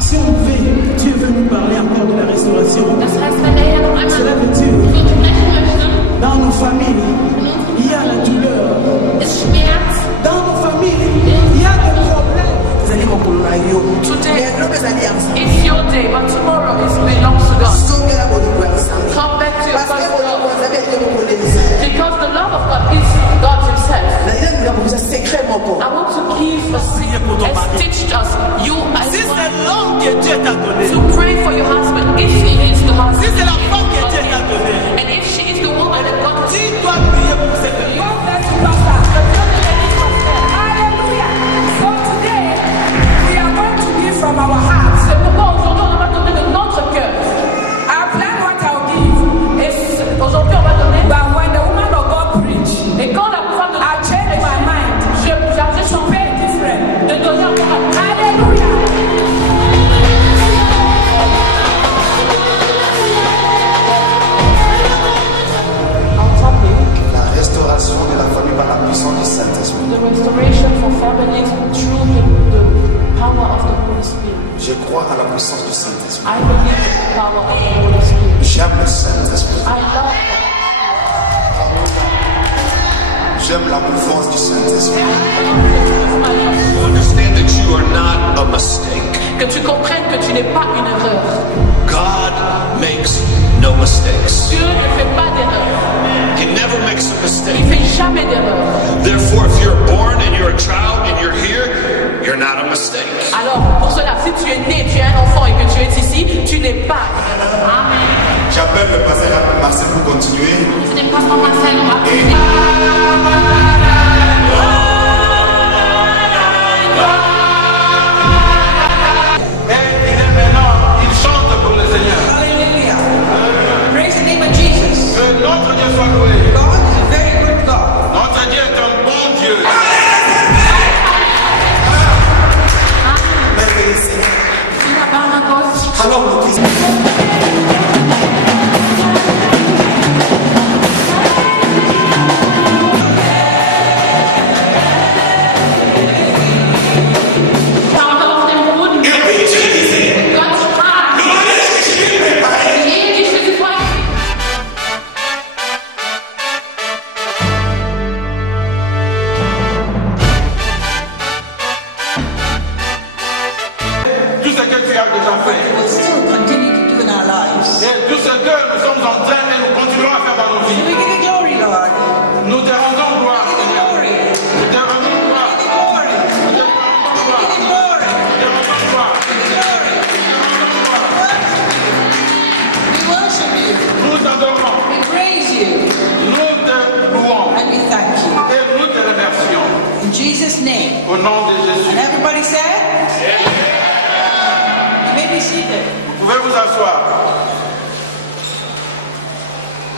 Si on veut, Dieu veut nous parler encore de la restauration. Cela veut dire, dans nos familles, il y a la douleur. Dans nos familles, il y a des problèmes. Today is your day, but tomorrow belongs to God. Come back to your first love. Because the love of God is God Himself. I want to give a stitch us, you as to pray for your husband if he is the husband. And if she is the woman that God has given. From our hearts. Our plan what I'll give. But when the woman of God preach, I change my mind. It's very different. Hallelujah. La restauration de la famille par la puissance du Saint-Esprit. The restoration for families through the power of the Holy Spirit. Je crois à la puissance du Saint-Esprit. I believe in the power of the Holy Spirit. J'aime le Saint-Esprit. I love J'aime la mouvance du Saint-Esprit. You understand that you are not a mistake. que tu comprennes que tu n'es pas une erreur. God makes no mistakes. Dieu ne fait pas d'erreur. He never makes a Il mistake. ne fait jamais d'erreur. Therefore, if you're born and you're a child and you're here, you're not a mistake. Alors, pour cela, si tu es né, tu es un enfant et que tu es ici, tu n'es pas une erreur. Amen. J'appelle le pasteur Marcel pour continuer. Ce n'est pas mon Marcel, on va continuer. Praise the name of Jesus. Notre Dieu soit loué. God is a very good God. Notre Dieu est un bon Dieu. Tout ce que tu as déjà fait. We will still continue to do in our lives. Et tout ce que nous sommes en train et nous continuerons à faire dans nos vies. We give you glory, Lord. Nous te rendons gloire. We give you glory. Nous te rendons gloire. We give you glory. Nous te rendons gloire. We give you glory. Nous te rendons gloire. We give you glory. We worship you. Nous t'adorons. We praise you. Nous te louons. And we thank you. Et nous te remercions. In Jesus' name. Au nom de Jésus. And everybody said? You may be seated. Vous pouvez vous asseoir.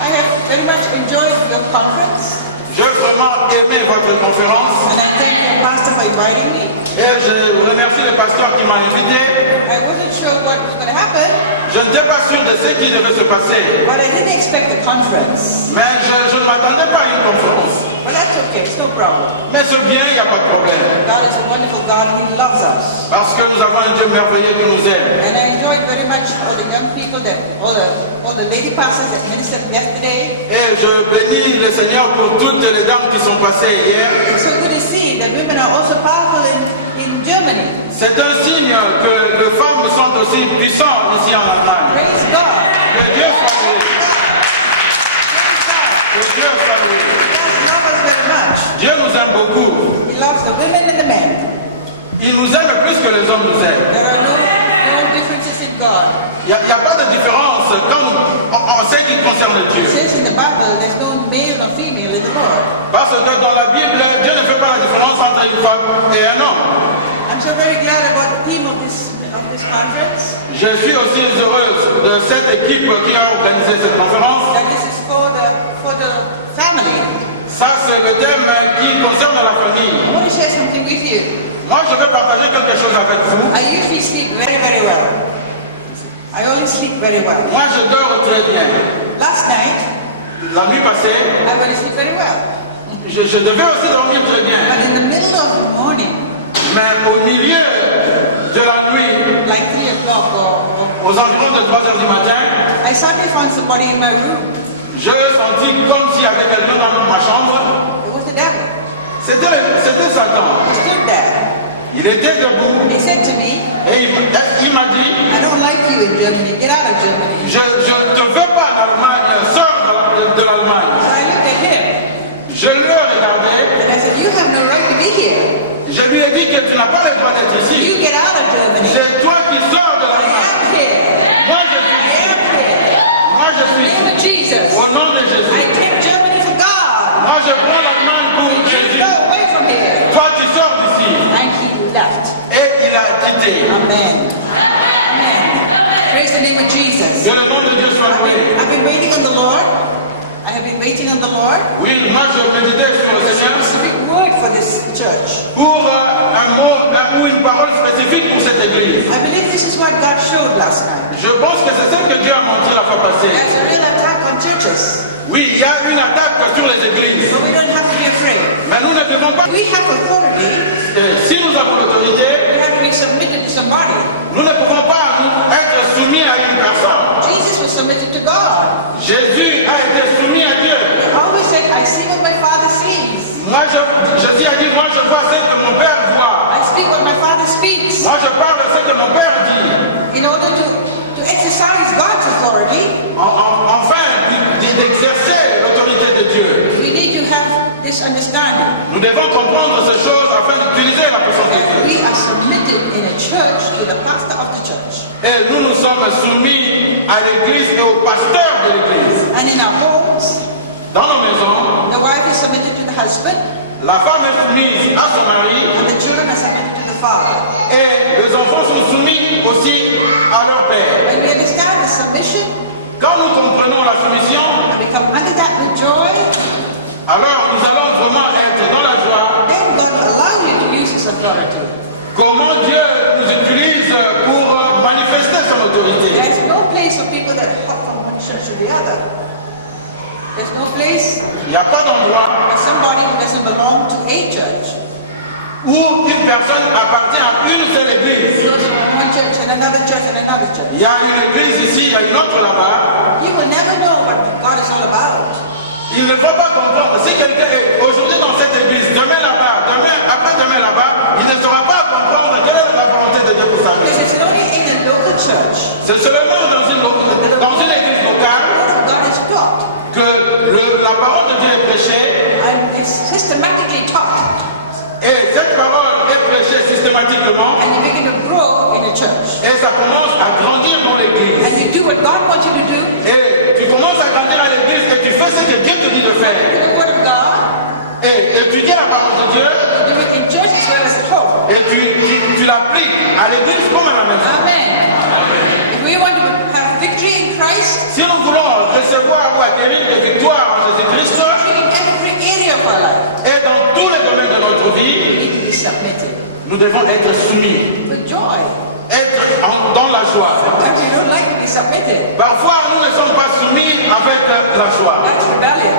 I have very much enjoyed the conference. J'ai vraiment aimé votre conférence. And I thank you, Pastor, for inviting me. Et je remercie le pasteur qui m'a invité. I wasn't sure what was going to happen, Je n'étais pas sûr de ce qui devait se passer. but I didn't expect the conference. Mais je ne m'attendais pas à une conférence. But that's okay, it's no problem. Mais c'est bien, il n'y a pas de problème. God is a wonderful God and He loves us. Parce que nous avons un Dieu merveilleux qui nous aime. And I enjoyed very much all the young people all the lady pastors that ministered yesterday. Et je bénis le Seigneur pour toutes les dames qui sont passées hier. It's so good to see that women are also powerful in Germany. C'est un signe que les femmes sont aussi puissantes ici en Allemagne. Praise God. Que Dieu soit loué. Praise God. Que Dieu soit loué. God loves us very much. Dieu nous aime beaucoup. He loves the women and the men. Il nous aime plus que les hommes nous aiment. There are no differences in God. Il n'y a pas de différence en ce qui concerne Dieu. It says in the Bible there's no male or female in the Lord. Parce que dans la Bible, Dieu ne fait pas la différence entre une femme et un homme. I'm so very glad about the theme of this conference. Je suis aussi heureuse de cette équipe qui a organisé cette conférence. That this is for the family. Ça, c'est le thème qui concerne la famille. I want to share something with you. Moi, je vais partager quelque chose avec vous. I usually sleep very, very well. I always sleep very well. Moi, je dors très bien. Last night, La nuit passée, I went to sleep very well. je devais aussi dormir très bien. But in the middle of the morning, Mais au milieu aux environs de 3 heures du matin, I suddenly found somebody in my room. je sentis comme s'il y avait quelqu'un dans ma chambre. It was the devil. C'était Satan. He stood there. Il était debout And he said to me, et il m'a dit, I don't like you in Germany. Get out of Germany. je ne te veux pas en Allemagne, sors de l'Allemagne. So I looked at him Je le regardais, and I said, you have no right to be here. je lui ai dit que tu n'as pas le droit d'être You ici. get out of Germany. C'est toi qui sors de I l'Allemagne. am here. Moi je I suis ici. am here. Moi je In suis the name of ici. Jesus. Au nom de I Jésus. take Germany for God. Moi je prends l'Allemagne pour You Jésus. go away from here. Toi tu sors d'ici. And he left. Et il a quitté. Amen. Amen. Praise the name of Jesus. Que le nom de Dieu soit loué. I've been waiting on the Lord. I have been waiting on the Lord Oui, moi je méditais sur le for a Seigneur specific word for this church. pour un mot ou une parole spécifique pour cette église. I believe this is what God showed last night. Je pense que c'est ce que Dieu a montré la fois passée. There's a real attack on churches, Oui, il y a une attaque sur les églises. but we don't have to be afraid. Mais nous ne devons pas. We have authority. Si nous avons l'autorité, We have to be submitted to somebody. nous ne pouvons pas être soumis à une personne. Jesus was submitted to God. Jésus a été soumis à Dieu. He always said, I see what my Father sees. Moi, Jésus a dit, moi je vois ce que mon Père voit. I speak what my Father speaks. Moi je parle de ce que mon Père dit. In order to exercise God's authority, Enfin, d'exercer l'autorité de Dieu. we need to have this understanding. Nous devons comprendre ces choses afin d'utiliser la puissance de Dieu. We are submitted in a church to the pastor of the church. Et nous nous sommes soumis à l'église et au pasteur de l'église. And in our homes, Dans nos maisons, the wife is submitted to the husband, la femme est soumise à son mari and the children are submitted to the father. et les enfants sont soumis aussi à leur père. When we understand the submission Quand nous comprenons la soumission, and we come under that with joy, alors nous allons vraiment être dans la joie. then God will allow you to use His authority. Comment Dieu nous utilise pour manifester son autorité. There's no place for people that hop from one church to the other. There's no place Il n'y a pas d'endroit for somebody who doesn't belong to a church. où une personne appartient à une seule église. Goes from one church and another church and another church. Il y a une église ici, il y a une autre là-bas. You will never know what God is all about. Il ne faut pas comprendre. Si quelqu'un est aujourd'hui dans cette église, demain là-bas, après-demain là-bas, il ne saura pas comprendre quelle est la volonté de Dieu pour sa Because vie. it's only in a local church C'est seulement dans une église locale the word of God is taught. que la parole de Dieu est prêchée And it's systematically taught. et cette parole est prêchée systématiquement And you begin to grow in a church. et ça commence à grandir dans l'église. And you do what God wants you to do, Et tu commences à grandir à l'église et tu fais ce que Dieu te dit de faire. the word of God, Et étudier la parole de Dieu you do it in church as well as at home. et tu l'appliques à l'église comme à la maison. Amen. If we want to have victory in Christ, Si nous voulons recevoir ou acquérir des victoires en Jésus-Christ in every area of our life, et dans tous les domaines de notre we vie, need to be submitted nous devons être soumis, with joy. être dans la joie. Sometimes you don't like to be submitted. Parfois, nous ne sommes pas soumis avec la joie. That's rebellion.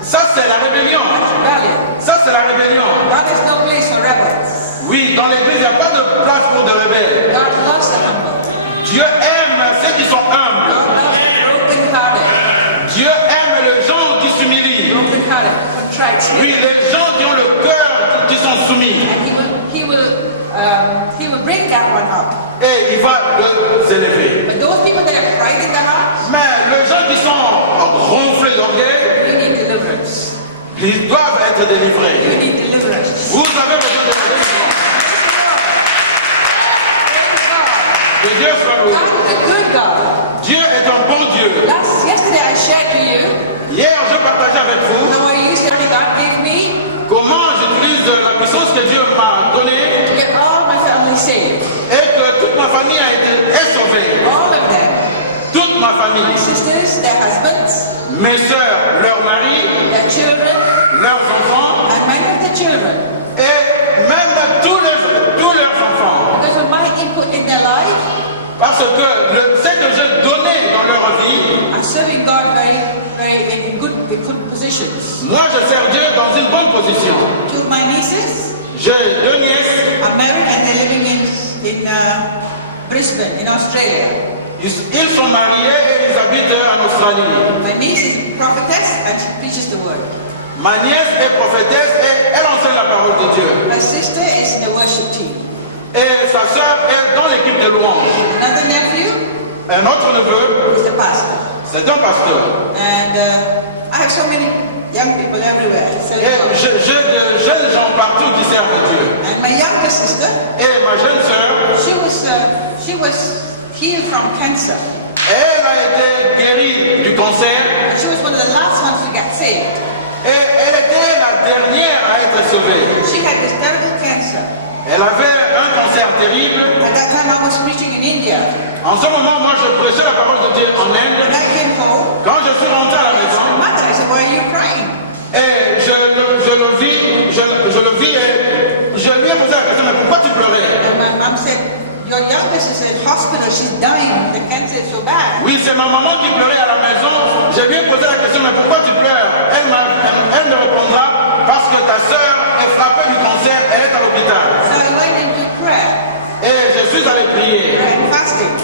Ça, c'est la rébellion. That's rebellion. Ça, c'est la rébellion. God has no place for rebels. Oui, dans l'église, il n'y a pas de place pour des rebelles. God loves the humble. Dieu aime ceux qui sont humbles. God loves the broken-hearted. Dieu aime les gens qui s'humilient. Broken-hearted, contrite Oui, spirit. les gens qui ont le cœur, qui sont soumis. And he will bring that one up. Et il va les élever. But those people that have pride in their hearts, Mais les gens qui sont gonflés d'orgueil, you need deliverance. ils doivent être délivrés. You need deliverance. Vous avez besoin de délivrance. Praise God. Que Dieu soit loué. God is a good God. Dieu est un bon Dieu. Yesterday I shared to you Hier, je partageais avec vous how I used what God gave me comment j'utilise la puissance que Dieu m'a donnée to get all my family saved. et que toute ma famille est sauvée. All of them. Toute ma My famille. sisters, their husbands, Mes sœurs, leurs maris, their children, leurs enfants and many of the children. et même tous leurs enfants. Because of my input in their life, Parce que ce que j'ai donné dans leur vie, I'm serving God in good positions. moi je sers Dieu dans une bonne position. Two of my nieces J'ai 2 nièces are married and they're living in Brisbane, in Australia. Ils sont mariés et ils habitent en Australie. My niece is a prophetess and she preaches the word. Ma nièce est prophétesse et elle enseigne la parole de Dieu. My sister is in the worship team. Et sa sœur est dans l'équipe de louange. Another nephew Un autre neveu, is the pastor. c'est un pasteur. And I have so many young people everywhere. So Et j'ai de jeunes gens partout qui servent Dieu. and my younger sister, Et ma jeune sœur, she was healed from cancer. elle a été guérie du cancer. And she was one of the last ones to get saved. Et elle était la dernière à être sauvée. She had this terrible cancer. Elle avait un cancer terrible. At that time I was preaching in India. En ce moment, moi, je prêchais la parole de Dieu en When Inde. I came home, Quand je suis rentré à la I asked my maison, mother, I said, why are you crying? et je le vis, et je lui ai posé la question, mais pourquoi tu pleurais? And my mom said, your youngest is in hospital, she's dying, the cancer is so bad. Oui, c'est ma maman qui pleurait à la maison. Je lui ai posé la question, mais pourquoi tu pleures? Elle me répondra, parce que ta sœur est frappée du cancer, elle est à l'hôpital. So I went into prayer Et je suis allé prier. and fasting.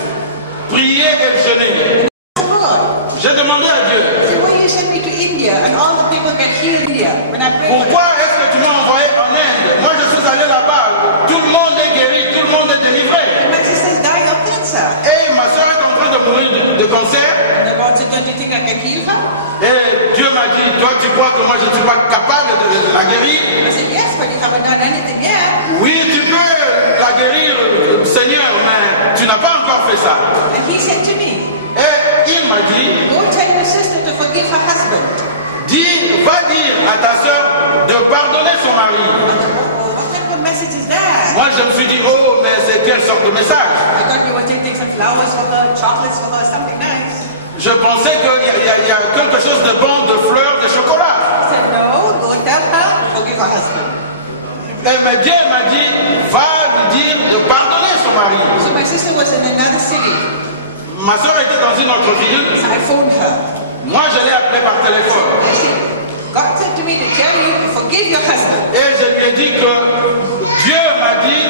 Prier et jeûner. Oh God, J'ai demandé à Dieu, I said, why you send me to India and all the people get healed in India when I pray for them? pourquoi est-ce que tu m'as envoyé en Inde? Moi, je suis allé là-bas. Tout le monde est guéri, tout le monde est délivré. My sister is dying of cancer. Et ma soeur est en train de mourir de cancer. And the Lord said, don't you think I can heal her? Et Dieu m'a dit, toi, tu crois que moi, je ne suis pas capable de la guérir? I said, yes, but you haven't done anything yet. Oui, tu peux la guérir, Seigneur, mais tu n'as pas encore fait ça. And he said to me, Et il m'a dit, go tell your sister to forgive her husband. va dire à ta soeur de pardonner son mari. Oh, what type of message is that? Moi, je me suis dit, oh, mais c'est quelle sorte de message? I thought you were taking some flowers for her, chocolates for her, something nice. Je pensais qu'il y a quelque chose de bon, de fleurs, de chocolat. I said, no, go tell her to forgive her husband. Mais Dieu m'a dit, va lui dire de pardonner son mari. So my sister was in another city. Ma soeur était dans une autre ville. So I phoned her. Moi, je l'ai appelée par téléphone. I said, God said to me to tell you to forgive your husband. Et je lui ai dit que Dieu m'a dit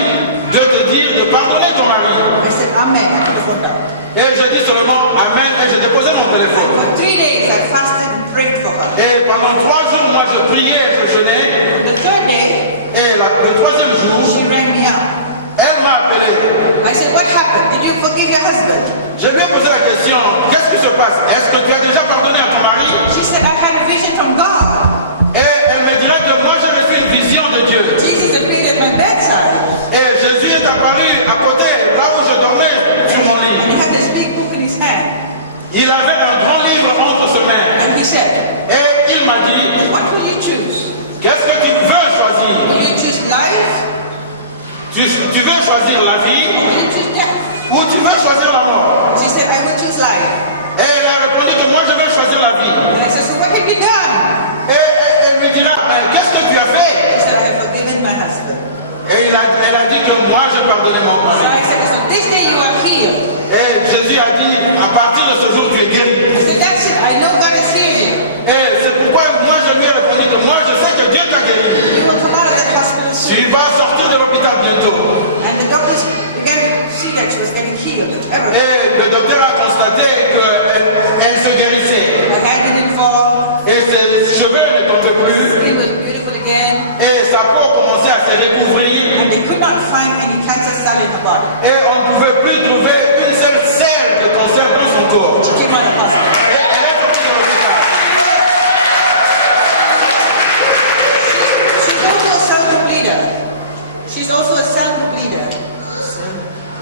de te dire de pardonner ton mari. I said, Amen. I put the phone down. Et je dis seulement Amen et je déposais mon téléphone. For 3 days I fasted and prayed for her. Et pendant 3 jours, moi, je priais et je jeûnais. The third day, Et le troisième jour, she rang me up. elle m'a appelé. I said, what happened? Did you forgive your husband? Je lui ai posé la question, qu'est-ce qui se passe? Est-ce que tu as déjà pardonné à ton mari? She said, I had a vision from God. Et elle me dirait que moi, j'ai reçu une vision de Dieu. Jesus appeared at my bedside. Et Jésus est apparu à côté, là où je dormais, sur mon lit. He had this big book in his hand. Il avait un grand livre entre ses mains. And he said, Et il m'a dit, what will you choose? qu'est-ce que tu veux choisir? Will you choose life Tu veux choisir la vie or will you choose death? ou tu veux choisir la mort? She said, I will choose life. Et elle a répondu que moi, je vais choisir la vie. And I said, so what have you done? Et elle lui dira, qu'est-ce que tu as fait? She said, I have forgiven my husband. Et elle a dit que moi, j'ai pardonné mon So mari. I said, so this day you are healed. Et Jésus a dit, à partir de ce jour, tu es guéri. I said, that's it. I know God has healed you. Et c'est pourquoi moi, je lui ai répondu que moi, je sais que Dieu t'a guéri. You will come out of that hospital soon. Tu vas sortir de l'hôpital bientôt. And the doctors began to see that she was getting healed. Et le docteur a constaté qu'elle se guérissait. Her hair didn't fall. Et ses cheveux ne tombaient plus. Skin was beautiful again. Et sa peau commençait à se recouvrir. And they could not find any cancer cell in her body. Et on ne pouvait plus trouver une seule celle de cancer dans son corps. She came out of hospital. Et elle est sortie de l'hôpital. She's also a cell group leader. She's also a cell group leader.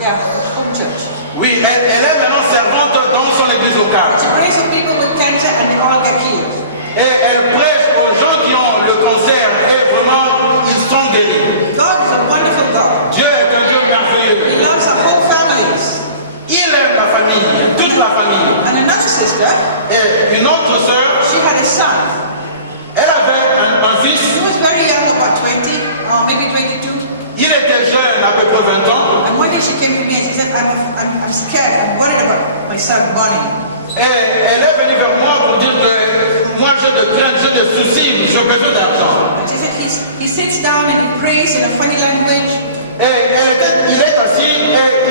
Yeah, home church. Oui, elle est maintenant servante dans son église locale. She prays for people with cancer and they all get healed. Et elle prêche aux gens qui ont le cancer et vraiment ils sont guéris. God is a wonderful God. Dieu est un Dieu merveilleux. He loves our whole families. Il aime la famille, toute la famille. And another sister, Et une autre sœur, she had a son. elle avait un fils. He was very young, about 20 or maybe 22. Il était jeune, à peu près 20 ans. And one day she came to me and she said, I'm scared, I'm worried about my son Bonnie. Et elle est venue vers moi pour dire que moi j'ai de crainte, j'ai des soucis, j'ai besoin d'argent. And she said, he sits down and he prays in a funny language. Et il est assis et